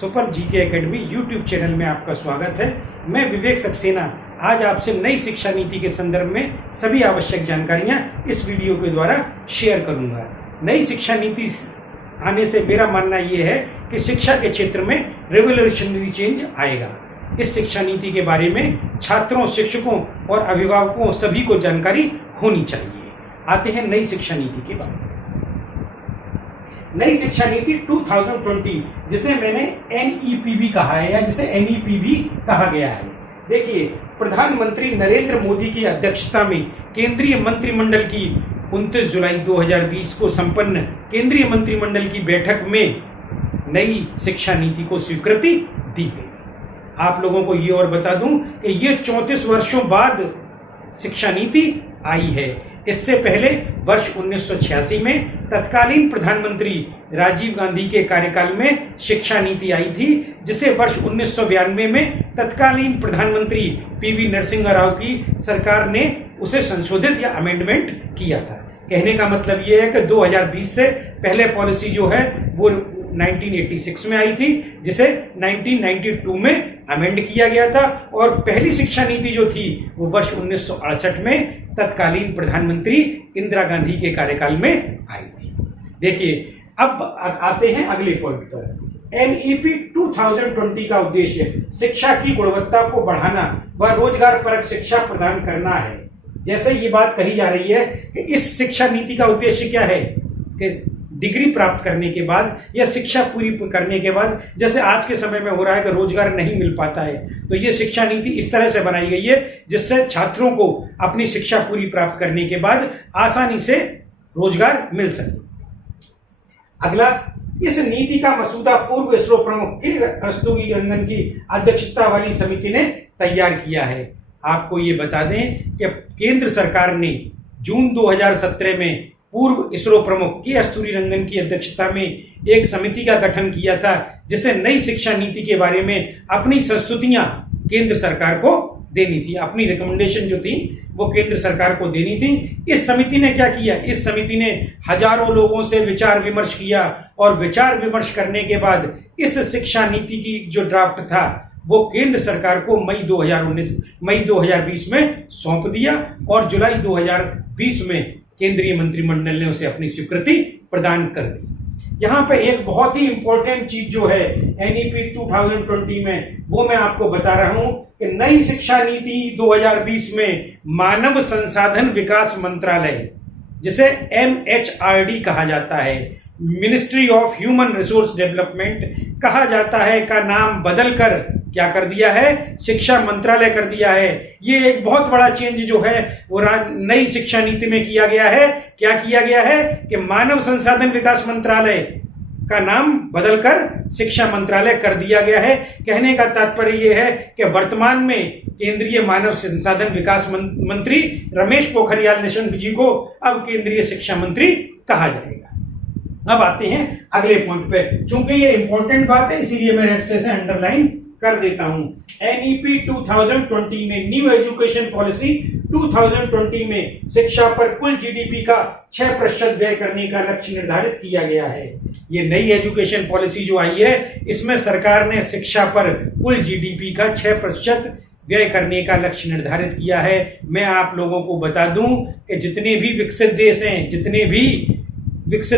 Super GK academy YouTube channel में आपका स्वागत है। मैं विवेक सक्सेना आज आपसे नई शिक्षा नीति के संदर्भ में सभी आवश्यक जानकारियां इस वीडियो के द्वारा शेयर करूंगा। नई शिक्षा नीति आने से मेरा मानना यह है कि शिक्षा के क्षेत्र में रेवोल्यूशनरी चेंज आएगा। इस शिक्षा नीति के बारे में छात्रों, शिक्षकों और अभिभावकों सभी को जानकारी होनी चाहिए। आते हैं नई शिक्षा नीति के बारे में। नई शिक्षा नीति 2020 जिसे मैंने NEPB कहा है या जिसे NEPB कहा गया है। देखिए, प्रधानमंत्री नरेंद्र मोदी की अध्यक्षता में केंद्रीय मंत्रिमंडल की 29 जुलाई 2020 को संपन्न केंद्रीय मंत्रिमंडल की बैठक में नई शिक्षा नीति को स्वीकृति दी गई। आप लोगों को ये और बता दूं कि ये 34 वर्षों बाद शिक्षा नीति आई है। इससे पहले वर्ष 1986 में तत्कालीन प्रधानमंत्री राजीव गांधी के कार्यकाल में शिक्षा नीति आई थी, जिसे वर्ष 1992 में तत्कालीन प्रधानमंत्री PV नरसिम्हा राव की सरकार ने उसे संशोधित या अमेंडमेंट किया था। कहने का मतलब ये है कि 2020 से पहले पॉलिसी जो है वो 1986 में आई थी, जिसे 1992 में अमेंड किया गया था, और पहली शिक्षा नीति जो थी वो वर्ष 1968 में तत्कालीन प्रधानमंत्री इंदिरा गांधी के कार्यकाल में आई थी। देखिए, अब आते हैं अगले पॉइंट पर। NEP 2020 का उद्देश्य शिक्षा की गुणवत्ता को बढ़ाना व रोजगार परक शिक्षा प्रदान करना है। जैसे ये बात कही जा रही है कि इस शिक्षा नीति का उद्देश्य क्या है कि डिग्री प्राप्त करने के बाद या शिक्षा पूरी करने के बाद, जैसे आज के समय में हो रहा है कि रोजगार नहीं मिल पाता है, तो ये शिक्षा नीति इस तरह से बनाई गई है जिससे छात्रों को अपनी शिक्षा पूरी प्राप्त करने के बाद आसानी से रोजगार मिल सके। अगला, इस नीति का मसूदा पूर्व इसरो प्रमुख के कस्तूरी रंगन की अध्यक्षता वाली समिति ने तैयार किया है। आपको ये बता दें कि केंद्र सरकार ने जून 2017 में पूर्व इसरो प्रमुख के कस्तूरी रंगन की अध्यक्षता में एक समिति का गठन किया था, जिसे नई शिक्षा नीति के बारे में अपनी संस्तुतियां केंद्र सरकार को देनी थी। अपनी रिकमेंडेशन जो थी वो केंद्र सरकार को देनी थी। इस समिति ने क्या किया? इस समिति ने हजारों लोगों से विचार विमर्श किया और विचार विमर्श करने के बाद इस शिक्षा नीति की जो ड्राफ्ट था वो केंद्र सरकार को मई 2020 में सौंप दिया, और जुलाई 2020 में केंद्रीय मंत्रिमंडल ने उसे अपनी स्वीकृति प्रदान कर दी। यहाँ पे एक बहुत ही इंपॉर्टेंट चीज जो है NEP 2020 में, वो मैं आपको बता रहा हूं कि नई शिक्षा नीति 2020 में मानव संसाधन विकास मंत्रालय, जिसे MHRD कहा जाता है, ministry of human resource development कहा जाता है, का नाम बदलकर क्या कर दिया है? शिक्षा मंत्रालय कर दिया है। ये एक बहुत बड़ा चेंज जो है वो नई शिक्षा नीति में किया गया है। क्या किया गया है कि मानव संसाधन विकास मंत्रालय का नाम बदलकर शिक्षा मंत्रालय कर दिया गया है। कहने का तात्पर्य यह है कि वर्तमान में केंद्रीय मानव संसाधन विकास मंत्री रमेश पोखरियाल निशंक जी को अब केंद्रीय शिक्षा मंत्री कहा जाएगा। अब आते हैं अगले पॉइंट पे। चूंकि ये इंपॉर्टेंट बात है इसीलिए मैं रेड से अंडरलाइन कर देता हूं। NEP 2020 में न्यू एजुकेशन पॉलिसी 2020 में शिक्षा पर कुल GDP का 6% व्यय करने का लक्ष्य निर्धारित किया गया है। ये नई एजुकेशन पॉलिसी जो आई है, इसमें सरकार ने शिक्षा पर कुल GDP का 6% व्यय करने का लक्ष्य निर्धारित किया है। मैं आप लोगों को बता दूं कि जितने भी विकसित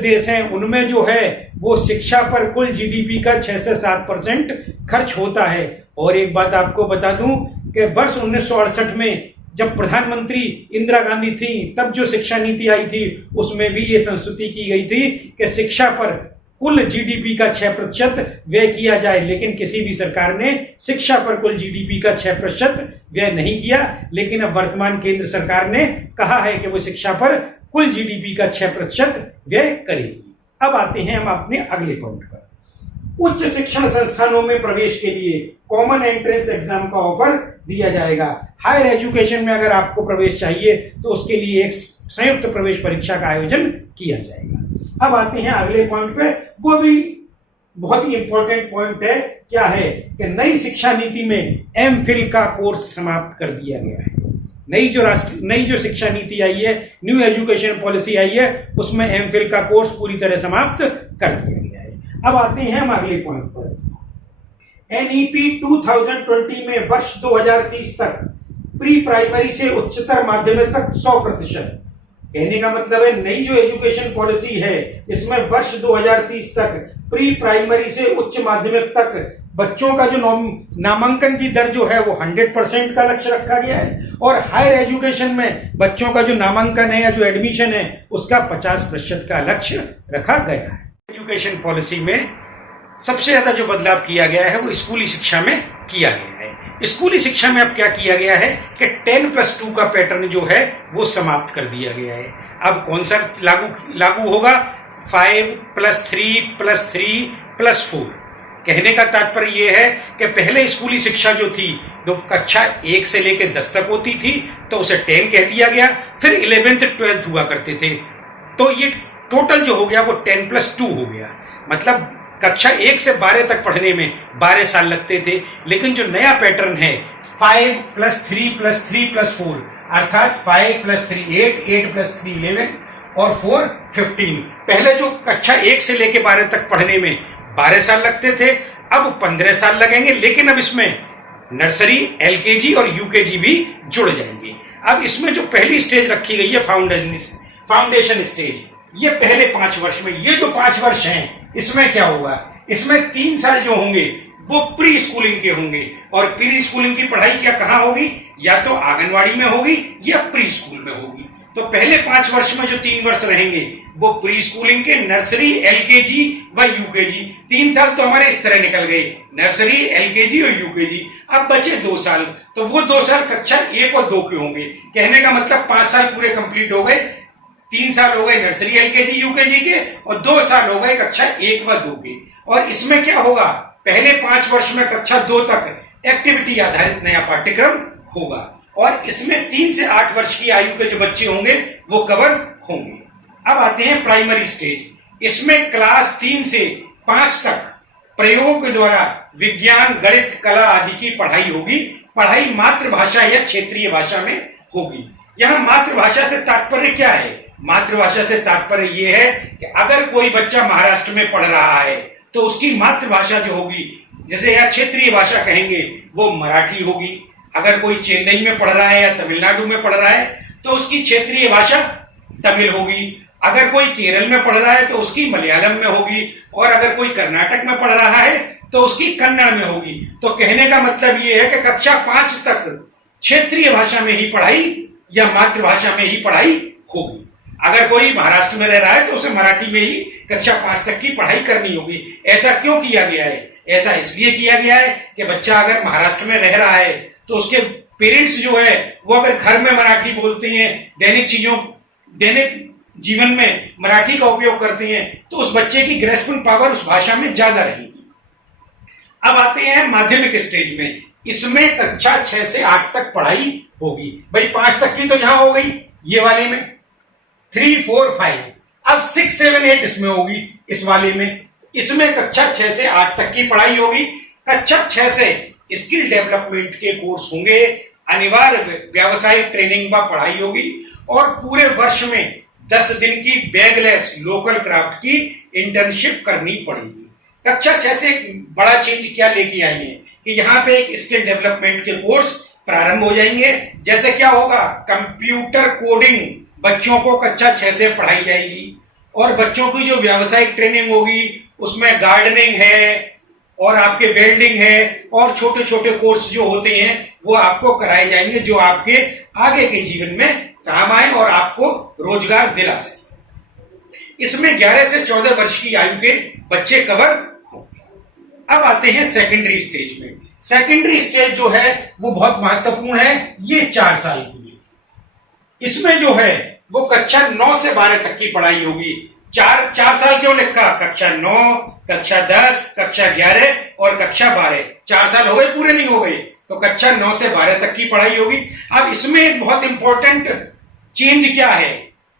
देश हैं उनमें जो है वो शिक्षा पर कुल GDP का 6 से 7% खर्च होता है। और एक बात आपको बता दूं कि वर्ष 1968 में जब प्रधानमंत्री इंदिरा गांधी थी, तब जो शिक्षा नीति आई थी उसमें भी ये संस्तुति की गई थी कि शिक्षा पर कुल GDP का 6% व्यय किया जाए, लेकिन किसी भी सरकार ने शिक्षा पर कुल GDP का 6% व्यय नहीं किया। लेकिन अब वर्तमान केंद्र सरकार ने कहा है कि वो शिक्षा पर कुल GDP का 6% व्यय करेगी। अब आते हैं हम अपने अगले पॉइंट पर। उच्च शिक्षण संस्थानों में प्रवेश के लिए कॉमन एंट्रेंस एग्जाम का ऑफर दिया जाएगा। हायर एजुकेशन में अगर आपको प्रवेश चाहिए तो उसके लिए एक संयुक्त प्रवेश परीक्षा का आयोजन किया जाएगा। अब आते हैं अगले पॉइंट पे। वो भी बहुत ही इंपॉर्टेंट पॉइंट है। क्या है कि नई शिक्षा नीति में MPhil का कोर्स समाप्त कर दिया गया है। नई जो शिक्षा नीति आई है, न्यू एजुकेशन पॉलिसी आई है, उसमें MPhil का कोर्स पूरी तरह समाप्त कर दिया गया है। अब आते हैं हम अगले पॉइंट पर। एनईपी 2020 में वर्ष 2030 तक प्री प्राइमरी से उच्चतर माध्यमिक तक 100%। कहने का मतलब है नई जो एजुकेशन पॉलिसी है इसमें वर्ष 2030 तक प्री प्राइमरी से उच्च माध्यमिक तक बच्चों का जो नामांकन की दर जो है वो 100% का लक्ष्य रखा गया है और हायर एजुकेशन में बच्चों का जो नामांकन है या जो एडमिशन है उसका 50% का लक्ष्य रखा गया है। एजुकेशन पॉलिसी में सबसे ज्यादा जो बदलाव किया गया है वो स्कूली शिक्षा में किया गया है। स्कूली शिक्षा में अब क्या किया गया है कि 10+2 का पैटर्न जो है वो समाप्त कर दिया गया है। अब कौन सा लागू होगा? 5+3+3+4। कहने का तात्पर्य यह है कि पहले स्कूली शिक्षा जो थी वो कक्षा 1 से लेकर 10 तक होती थी तो उसे 10 कह दिया गया, फिर 11th 12th हुआ करते थे, तो ये टोटल जो हो गया वो 10+2 हो गया। मतलब कक्षा 1 से 12 तक पढ़ने में 12 साल लगते थे, लेकिन जो नया पैटर्न है 5+3+3+4 अर्थात 5+3 8, 8+3 11 और 4 15। पहले जो कक्षा 1 से लेकर 12 तक पढ़ने में 12 साल लगते थे अब 15 साल लगेंगे, लेकिन अब इसमें नर्सरी, एलकेजी और यूकेजी भी जुड़ जाएंगे। अब इसमें जो पहली स्टेज रखी गई है फाउंडेशन स्टेज, ये पहले 5 वर्ष में, ये जो 5 वर्ष हैं इसमें क्या होगा? इसमें 3 साल जो होंगे वो प्री स्कूलिंग के होंगे और प्री स्कूलिंग की पढ़ाई क्या कहां होगी? या तो आंगनवाड़ी में होगी या प्री स्कूल में होगी। तो पहले 5 वर्ष में जो 3 वर्ष रहेंगे वो प्री स्कूलिंग के, नर्सरी, एलकेजी व यूकेजी। 3 साल तो हमारे इस तरह निकल गए, नर्सरी, एलकेजी और यूकेजी। अब बचे 2 साल, तो वो 2 साल कक्षा 1 और 2 के होंगे। कहने का मतलब 5 साल पूरे कंप्लीट हो गए। 3 साल हो गए नर्सरी, एलकेजी, यूकेजी के और 2 साल हो गए कक्षा 1 व 2 के। और इसमें क्या होगा? पहले 5 वर्ष में कक्षा 2 तक एक्टिविटी आधारित नया पाठ्यक्रम होगा और इसमें 3 से 8 वर्ष की आयु के जो बच्चे होंगे वो कवर होंगे। अब आते हैं प्राइमरी स्टेज। इसमें क्लास 3 से 5 तक प्रयोग के द्वारा विज्ञान, गणित, कला आदि की पढ़ाई होगी। पढ़ाई मातृभाषा या क्षेत्रीय भाषा में होगी। यहां मातृभाषा से तात्पर्य क्या है? मातृभाषा से तात्पर्य यह है कि अगर कोई बच्चा महाराष्ट्र में पढ़ रहा है तो उसकी मातृभाषा जो होगी, जैसे यहाँ क्षेत्रीय भाषा कहेंगे, वो मराठी होगी। अगर कोई चेन्नई में पढ़ रहा है या तमिलनाडु में पढ़ रहा है तो उसकी क्षेत्रीय भाषा तमिल होगी। अगर कोई केरल में पढ़ रहा है तो उसकी मलयालम में होगी और अगर कोई कर्नाटक में पढ़ रहा है तो उसकी कन्नड़ में होगी। तो कहने का मतलब यह है कि कक्षा 5 तक क्षेत्रीय भाषा में ही पढ़ाई या मातृभाषा में ही पढ़ाई होगी। अगर कोई महाराष्ट्र में रह रहा है तो उसे मराठी में ही कक्षा 5 तक की पढ़ाई करनी होगी। ऐसा क्यों किया गया है? ऐसा इसलिए किया गया है कि बच्चा अगर महाराष्ट्र में रह रहा है तो उसके पेरेंट्स जो है वो अगर घर में मराठी बोलते हैं, दैनिक जीवन में मराठी का उपयोग करते हैं, तो उस बच्चे की ग्रेस्पिंग पावर उस भाषा में ज्यादा रहेगी। अब आते हैं माध्यमिक स्टेज में। इसमें कक्षा 6 से 8 तक पढ़ाई होगी। भाई 5 तक की तो यहां हो गई, ये वाले में 3, 4, 5। अब 6, 7, 8 इसमें होगी, इस वाले में। इसमें कक्षा 6 से 8 तक की पढ़ाई होगी। कक्षा 6 से स्किल डेवलपमेंट के कोर्स होंगे, अनिवार्य व्यावसायिक ट्रेनिंग व पढ़ाई होगी और पूरे वर्ष में 10 दिन की बैगलेस लोकल क्राफ्ट की इंटर्नशिप करनी पड़ेगी। कक्षा 6 से एक बड़ा चेंज क्या लेके आई है कि यहाँ पे एक स्किल डेवलपमेंट के कोर्स प्रारंभ हो जाएंगे। जैसे क्या होगा? कंप्यूटर कोडिंग बच्चों को कक्षा 6 से पढ़ाई जाएगी और बच्चों की जो व्यावसायिक ट्रेनिंग होगी उसमें गार्डनिंग है और आपके वेल्डिंग है और छोटे छोटे कोर्स जो होते हैं वो आपको कराए जाएंगे, जो आपके आगे के जीवन में काम आए और आपको रोजगार दिला सके। इसमें 11 से 14 वर्ष की आयु के बच्चे कवर होंगे। अब आते हैं सेकेंडरी स्टेज में। सेकेंडरी स्टेज जो है वो बहुत महत्वपूर्ण है, ये 4 साल की है। इसमें जो है वो कक्षा 9 से 12 तक की पढ़ाई होगी। 4 साल क्यों लिखा? कक्षा 9, कक्षा 10, कक्षा 11 और कक्षा 12। 4 साल हो गए, पूरे नहीं हो गए, तो कक्षा 9 से 12 तक की पढ़ाई होगी। अब इसमें एक बहुत इंपॉर्टेंट चेंज क्या है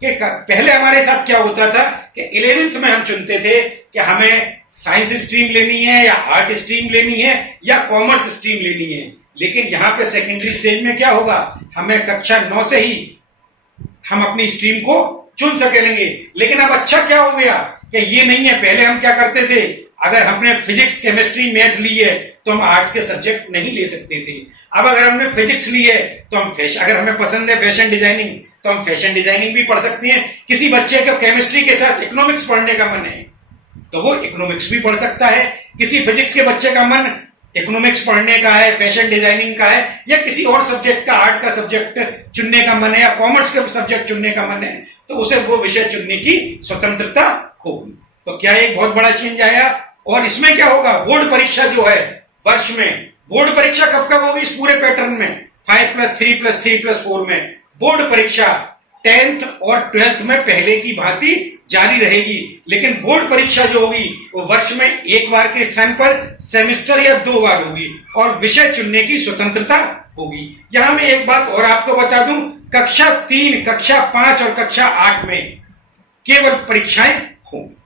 कि पहले हमारे साथ क्या होता था कि 11th में हम चुनते थे कि हमें साइंस स्ट्रीम लेनी है या आर्ट स्ट्रीम लेनी है या कॉमर्स स्ट्रीम लेनी है। लेकिन यहाँ पे सेकेंडरी स्टेज में क्या होगा? हमें कक्षा 9 से ही हम अपनी स्ट्रीम को चुन सकेंगे। लेकिन अब अच्छा क्या हो गया कि ये नहीं है। पहले हम क्या करते थे? अगर हमने फिजिक्स, केमिस्ट्री, मैथ ली है तो हम आर्ट्स के सब्जेक्ट नहीं ले सकते थे। अब अगर हमने फिजिक्स ली है तो हम अगर हमें पसंद है फैशन डिजाइनिंग तो हम फैशन डिजाइनिंग भी पढ़ सकते हैं। किसी बच्चे को केमिस्ट्री के साथ इकोनॉमिक्स पढ़ने का मन है तो वो इकोनॉमिक्स भी पढ़ सकता है। किसी फिजिक्स के बच्चे का मन इकोनॉमिक्स पढ़ने का है, फैशन डिजाइनिंग का है, या किसी और सब्जेक्ट का, आर्ट का सब्जेक्ट चुनने का मन है, या कॉमर्स का सब्जेक्ट चुनने का मन है, तो उसे वो विषय चुनने की स्वतंत्रता होगी। तो क्या एक बहुत बड़ा चेंज आया। और इसमें क्या होगा, बोर्ड परीक्षा जो है वर्ष में, बोर्ड परीक्षा कब कब होगी इस पूरे पैटर्न में, 5+3+3+4 में बोर्ड परीक्षा 10th और 12th में पहले की भांति जारी रहेगी। लेकिन बोर्ड परीक्षा जो होगी वो वर्ष में एक बार के स्थान पर सेमेस्टर या 2 बार होगी और विषय चुनने की स्वतंत्रता होगी। यहां मैं एक बात और आपको बता दूं, कक्षा 3, कक्षा 5 और कक्षा 8 में केवल परीक्षाएं होंगी।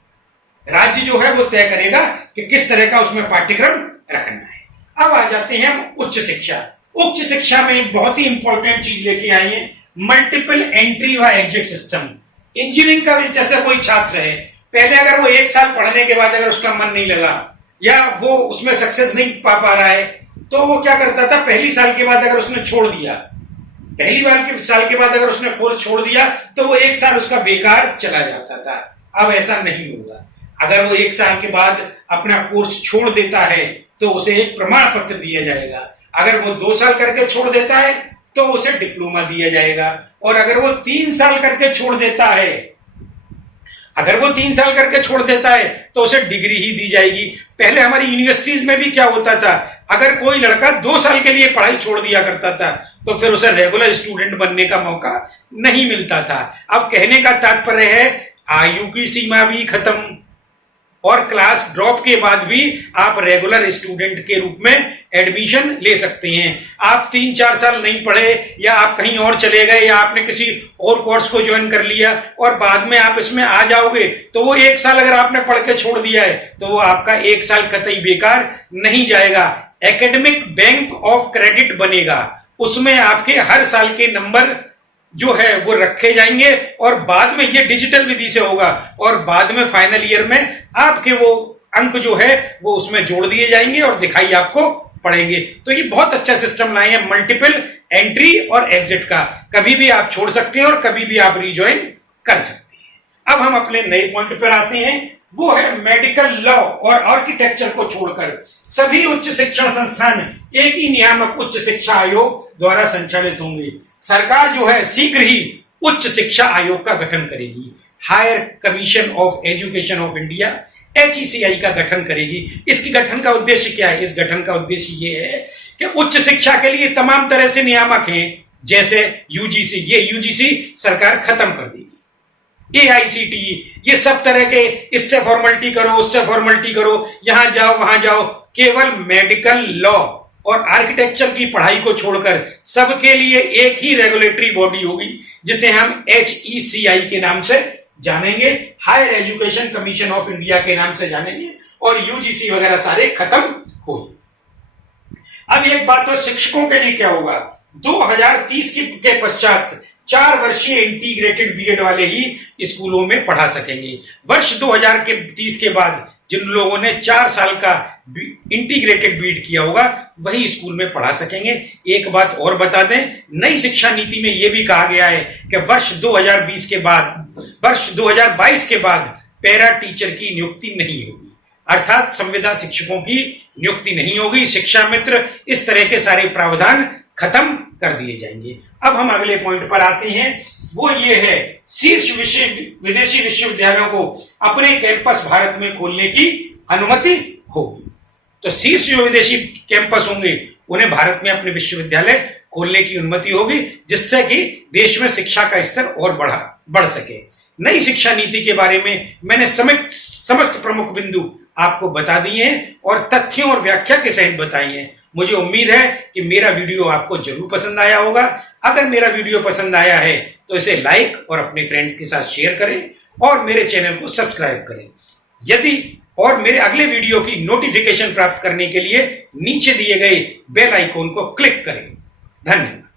राज्य जो है वो तय करेगा कि किस तरह का उसमें पाठ्यक्रम रखना है। अब आ जाते हैं हम उच्च शिक्षा। उच्च शिक्षा में एक बहुत ही इंपॉर्टेंट चीज लेके आई है, मल्टीपल एंट्री व एग्जिट सिस्टम। इंजीनियरिंग का भी जैसे कोई छात्र है, पहले अगर वो 1 साल पढ़ने के बाद अगर उसका मन नहीं लगा या वो उसमें सक्सेस नहीं पा रहा है तो वो क्या करता था, पहली साल के बाद अगर उसने छोड़ दिया, पहली बार के साल के बाद अगर उसने कोर्स छोड़ दिया तो वो 1 साल उसका बेकार चला जाता था। अब ऐसा नहीं होगा। अगर वो 1 साल के बाद अपना कोर्स छोड़ देता है तो उसे एक प्रमाण पत्र दिया जाएगा। अगर वो 2 साल करके छोड़ देता है तो उसे डिप्लोमा दिया जाएगा। और अगर वो 3 साल करके छोड़ देता है, अगर वो 3 साल करके छोड़ देता है तो उसे डिग्री ही दी जाएगी। पहले हमारी यूनिवर्सिटीज में भी क्या होता था, अगर कोई लड़का 2 साल के लिए पढ़ाई छोड़ दिया करता था तो फिर उसे रेगुलर स्टूडेंट बनने का मौका नहीं मिलता था। अब कहने का तात्पर्य है आयु की सीमा भी खत्म और क्लास ड्रॉप के बाद भी आप रेगुलर स्टूडेंट के रूप में एडमिशन ले सकते हैं। आप 3-4 साल नहीं पढ़े या आप कहीं और चले गए या आपने किसी और कोर्स को ज्वाइन कर लिया और बाद में आप इसमें आ जाओगे तो वो 1 साल अगर आपने पढ़ के छोड़ दिया है तो वो आपका 1 साल कतई बेकार नहीं जाएगा। एकेडमिक बैंक ऑफ क्रेडिट बनेगा, उसमें आपके हर साल के नंबर जो है वो रखे जाएंगे और बाद में ये डिजिटल विधि से होगा और बाद में फाइनल ईयर में आपके वो अंक जो है वो उसमें जोड़ दिए जाएंगे और दिखाई आपको पड़ेंगे। तो ये बहुत अच्छा सिस्टम लाए हैं मल्टीपल एंट्री और एग्जिट का। कभी भी आप छोड़ सकते हैं और कभी भी आप रिज्वाइन कर सकते हैं। अब हम अपने नए पॉइंट पर आते हैं, वो है मेडिकल लॉ और आर्किटेक्चर को छोड़कर सभी उच्च शिक्षण संस्थान एक ही नियामक उच्च शिक्षा आयोग द्वारा संचालित होंगे। सरकार जो है शीघ्र ही उच्च शिक्षा आयोग का गठन करेगी, higher commission of education of India HECI का गठन करेगी। इसकी गठन का उद्देश्य क्या है? इस गठन का उद्देश्य ये है कि उच्च शिक्षा के लिए तमाम तरह से नियामक हैं, जैसे यूजीसी, ये यूजीसी सरकार खत्म कर देगी। AICTE, ये सब तरह के इससे फॉर्मेलिटी करो उससे फॉर्मेलिटी करो, यहां जाओ वहां जाओ, केवल मेडिकल लॉ और आर्किटेक्चर की पढ़ाई को छोड़कर सबके लिए एक ही रेगुलेटरी बॉडी होगी जिसे हम HECI के नाम से जानेंगे, higher education commission of India के नाम से जानेंगे और यूजीसी वगैरह सारे खत्म होंगे। अब एक बात तो शिक्षकों के लिए क्या होगा, 2030 के पश्चात 4 वर्षीय इंटीग्रेटेड बीएड वाले ही स्कूलों में पढ़ा सकेंगे। वर्ष 2030 के बाद जिन लोगों ने 4 साल का इंटीग्रेटेड बीएड किया होगा वही स्कूल में पढ़ा सकेंगे। एक बात और बता दें, नई शिक्षा नीति में यह भी कहा गया है कि वर्ष 2022 के बाद पैरा टीचर की नियुक्ति नहीं होगी, अर्थात संविदा शिक्षकों की नियुक्ति नहीं होगी। शिक्षा मित्र, इस तरह के सारे प्रावधान खत्म कर दिए जाएंगे। अब हम अगले पॉइंट पर आते हैं, वो ये है शीर्ष विदेशी विश्वविद्यालयों को अपने कैंपस भारत में खोलने की अनुमति होगी। तो शीर्ष जो विदेशी कैंपस होंगे उन्हें भारत में अपने विश्वविद्यालय खोलने की अनुमति होगी, जिससे कि देश में शिक्षा का स्तर और बढ़ सके। नई शिक्षा नीति के बारे में मैंने समस्त प्रमुख बिंदु आपको बता दिए हैं और तथ्यों और व्याख्या के सहित बताई हैं। मुझे उम्मीद है कि मेरा वीडियो आपको जरूर पसंद आया होगा। अगर मेरा वीडियो पसंद आया है तो इसे लाइक और अपने फ्रेंड्स के साथ शेयर करें और मेरे चैनल को सब्सक्राइब करें। और मेरे अगले वीडियो की नोटिफिकेशन प्राप्त करने के लिए नीचे दिए गए बेल आइकॉन को क्लिक करें। धन्यवाद।